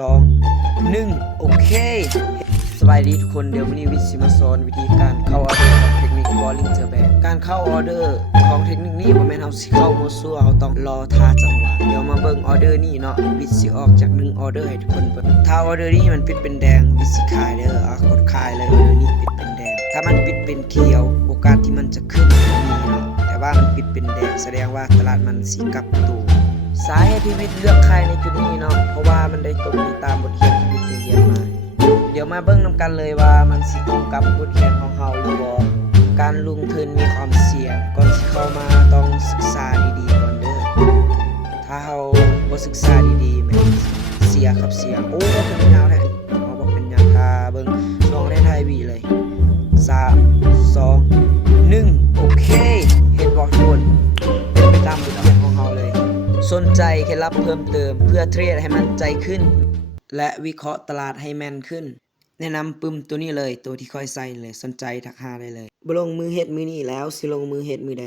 2 1โอเคสบายดีทุกคนเดี๋ยววันนี้วิสิมาสอนวิธีการเข้าออเดอร์ของเทคนิค Balling the Band การเข้าออเดอร์ของเทคนิคนี้บ่แม่นเฮาสิเข้ามั่วซั่วเฮาต้องรอท่าจังหวะเดี๋ยวมาเบิ่งออเดอร์นี้เนาะวิสิออกจาก1ออเดอร์ให้ทุกคนเบิ่งถ้าออเดอร์นี้มันปิดเป็นแดงวิสิขายเด้อกดขายเลยออเดอร์นี้ปิดเป็นแดงถ้ามันปิดเป็นเขียวโอกาสที่มันจะขึ้นมีเนาะแต่ว่ามันปิดเป็นแดงแสดงว่าตลาดมันสิกลับตัวสาเหตุที่วิทย์เลือกขายในจุดนี้เนาะเพราะว่ามันได้ตรงตามบทเรียนที่วิทย์เรียนมาเดี๋ยวมาเบิ่งนำกันเลยว่ามันสิตรงกับบทเรียนของเฮาหรือบ่การลงทุนมีความเสี่ยงก่อนสิเข้ามาต้องศึกษาดีๆก่อนเด้อถ้าเฮาบ่ศึกษาดีๆแม่นเสียครับเสียโอ้เป็นยาวแท้เฮาบ่เป็นยาวถ้าเบิ่งช่วงท้ายๆวีเลย3 2 1โอเคเห็นบ่ทุกคนเป็นไปตามบทเรียนของเฮาเลยสนใจเคล็ดลับเพิ่มเติมเพื่อเทรดให้มั่นใจขึ้นและวิเคราะห์ตลาดให้แม่นขึ้นแนะนำปึ้มตัวนี้เลยตัวที่ค่อยใส่เลยสนใจทักหาได้เลยบ่ลงมือเฮ็ดมื้อนี้แล้วสิลงมือเฮ็ดมื้อใด